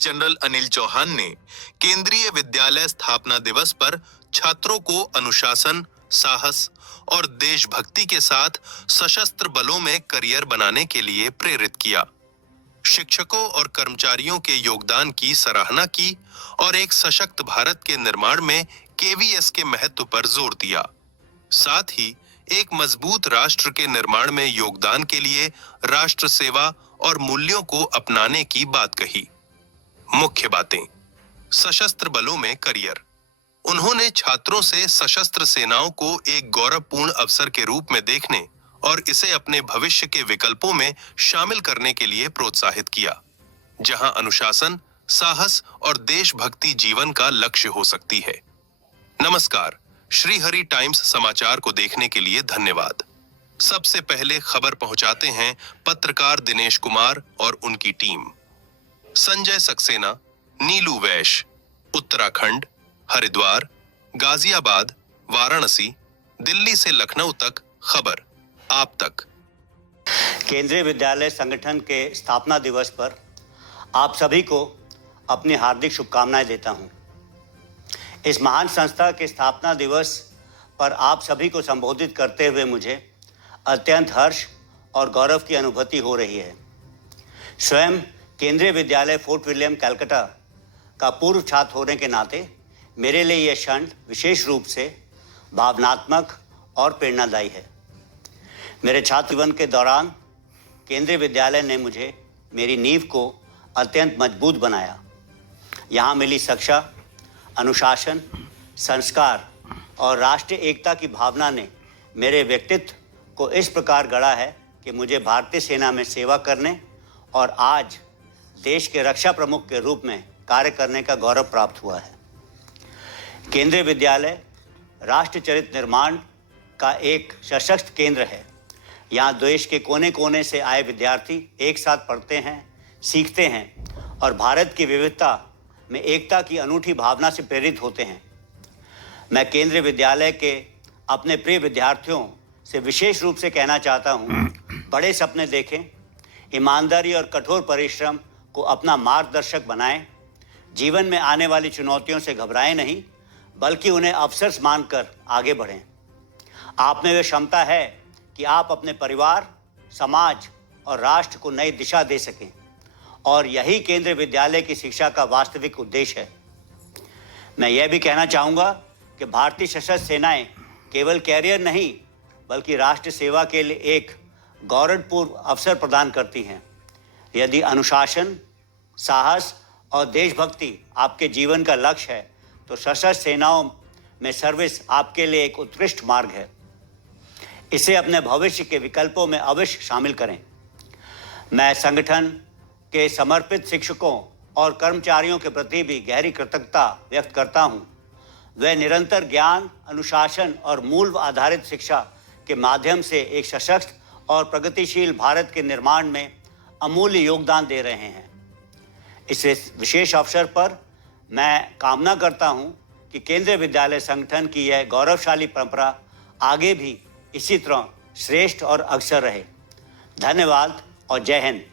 General Anil Chauhan ने केंद्रीय विद्यालय स्थापना दिवस पर छात्रों को अनुशासन, साहस और देशभक्ति के साथ सशस्त्र बलों में करियर बनाने के लिए प्रेरित किया। शिक्षकों और कर्मचारियों के योगदान की सराहना की और एक सशक्त भारत के निर्माण में केवीएस के महत्व पर जोर दिया। साथ ही एक मजबूत राष्ट्र के निर्माण में योगदान के लिए राष्ट्र सेवा और मूल्यों को अपनाने की बात कही। मुख्य बातें। सशस्त्र बलों में करियर। उन्होंने छात्रों से सशस्त्र सेनाओं को एक गौरवपूर्ण अवसर के रूप में देखने और इसे अपने भविष्य के विकल्पों में शामिल करने के लिए प्रोत्साहित किया, जहां अनुशासन, साहस और देशभक्ति जीवन का लक्ष्य हो सकती है। नमस्कार, श्रीहरि टाइम्स समाचार को देखने के लिए धन्यवाद। सबसे पहले खबर पहुंचाते हैं पत्रकार दिनेश कुमार और उनकी टीम। संजय सक्सेना, नीलू वैश्य, उत्तराखंड, हरिद्वार, गाजियाबाद, वाराणसी, दिल्ली से लखनऊ तक खबर आप तक। केंद्रीय विद्यालय संगठन के स्थापना दिवस पर आप सभी को अपनी हार्दिक शुभकामनाएं देता हूं। इस महान संस्था के स्थापना दिवस पर आप सभी को संबोधित करते हुए मुझे अत्यंत हर्ष और गौरव की अनुभूति हो रही है। स्वयं केंद्रीय विद्यालय फोर्ट विलियम कलकत्ता का पूर्व छात्र होने के नाते मेरे लिए यह क्षण विशेष रूप से भावनात्मक और प्रेरणादायी है। मेरे छात्र जीवन के दौरान केंद्रीय विद्यालय ने मुझे मेरी नींव को अत्यंत मजबूत बनाया। यहाँ मिली शिक्षा, अनुशासन, संस्कार और राष्ट्रीय एकता की भावना ने मेरे व्यक्तित्व को इस प्रकार गढ़ा है कि मुझे भारतीय सेना में सेवा करने और आज देश के रक्षा प्रमुख के रूप में कार्य करने का गौरव प्राप्त हुआ है। केंद्रीय विद्यालय राष्ट्र चरित्र निर्माण का एक सशक्त केंद्र है। यहाँ देश के कोने कोने से आए विद्यार्थी एक साथ पढ़ते हैं, सीखते हैं और भारत की विविधता में एकता की अनूठी भावना से प्रेरित होते हैं। मैं केंद्रीय विद्यालय के अपने प्रिय विद्यार्थियों से विशेष रूप से कहना चाहता हूँ, बड़े सपने देखें, ईमानदारी और कठोर परिश्रम को अपना मार्गदर्शक बनाएं, जीवन में आने वाली चुनौतियों से घबराएं नहीं, बल्कि उन्हें अवसर मानकर आगे बढ़ें। आप में वह क्षमता है कि आप अपने परिवार, समाज और राष्ट्र को नई दिशा दे सकें और यही केंद्रीय विद्यालय की शिक्षा का वास्तविक उद्देश्य है। मैं यह भी कहना चाहूँगा कि भारतीय सशस्त्र सेनाएं केवल कैरियर नहीं बल्कि राष्ट्र सेवा के लिए एक गौरवपूर्ण अवसर प्रदान करती हैं। यदि अनुशासन, साहस और देशभक्ति आपके जीवन का लक्ष्य है तो सशस्त्र सेनाओं में सर्विस आपके लिए एक उत्कृष्ट मार्ग है। इसे अपने भविष्य के विकल्पों में अवश्य शामिल करें। मैं संगठन के समर्पित शिक्षकों और कर्मचारियों के प्रति भी गहरी कृतज्ञता व्यक्त करता हूँ। वे निरंतर ज्ञान, अनुशासन और मूल्य आधारित शिक्षा के माध्यम से एक सशक्त और प्रगतिशील भारत के निर्माण में अमूल्य योगदान दे रहे हैं। इस विशेष अवसर पर मैं कामना करता हूँ कि केंद्रीय विद्यालय संगठन की यह गौरवशाली परंपरा आगे भी इसी तरह श्रेष्ठ और अग्रसर रहे। धन्यवाद और जय हिंद।